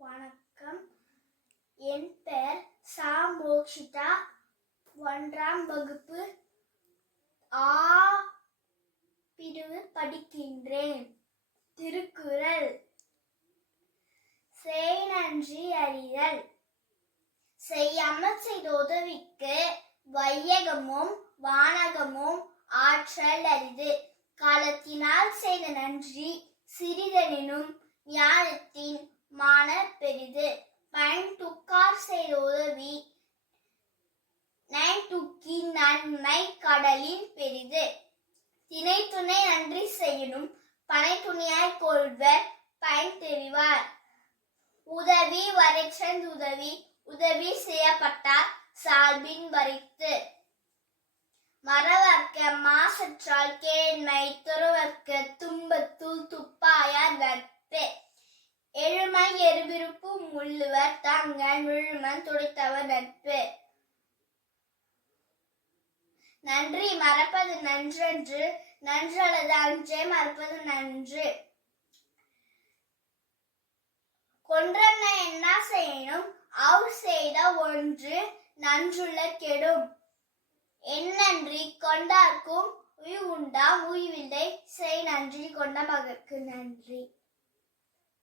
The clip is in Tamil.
வணக்கம். என் பெயர் சா. மோக்ஷிதா. 1ஆம் வகுப்பு ஆ பிரிவு படிக்கின்றேன். திருக்குறள். செய் நன்றி அறிதல். செய்யாமல் செய்த உதவிக்கு வையகமும் வானகமும் ஆற்றல் அரிது. காலத்தினால் செய்த நன்றி சிறிதெனினும் ஞானத்தின் மான பெரிது. பயன்துக்கார் செய்த உதவி நயன்துக்கி நன்மை கடலின் பெரிது. திணை துணை நன்றி செய்யணும் பனை துணையாய் கொள்வர் பயன் தெரிவார். உதவி வரைச்சன் உதவி செய்யப்பட்டார் சால்பின் வரைத்து. மறவர்க்க மாசற்றால் கேண்மை துறவர்க்க துன்பத்துள் துப்பாயார் நட்பு. எழுமை எருவிருப்பு முள்ளுவர் தங்கள் விழுமன் துடைத்தவர் நட்பு. நன்றி மறப்பது நன்றன்று நன்றல்லது அன்றே மறப்பது நன்று. கொன்றன்ன என்ன செய்யணும் அவர் செய்த ஒன்று நன்றுள்ள கெடும். எந்நன்றி கொண்டார்க்கும் உய்வுண்டாம் உய்வில்லை செய் நன்றி கொண்ட மகற்கு நன்றி.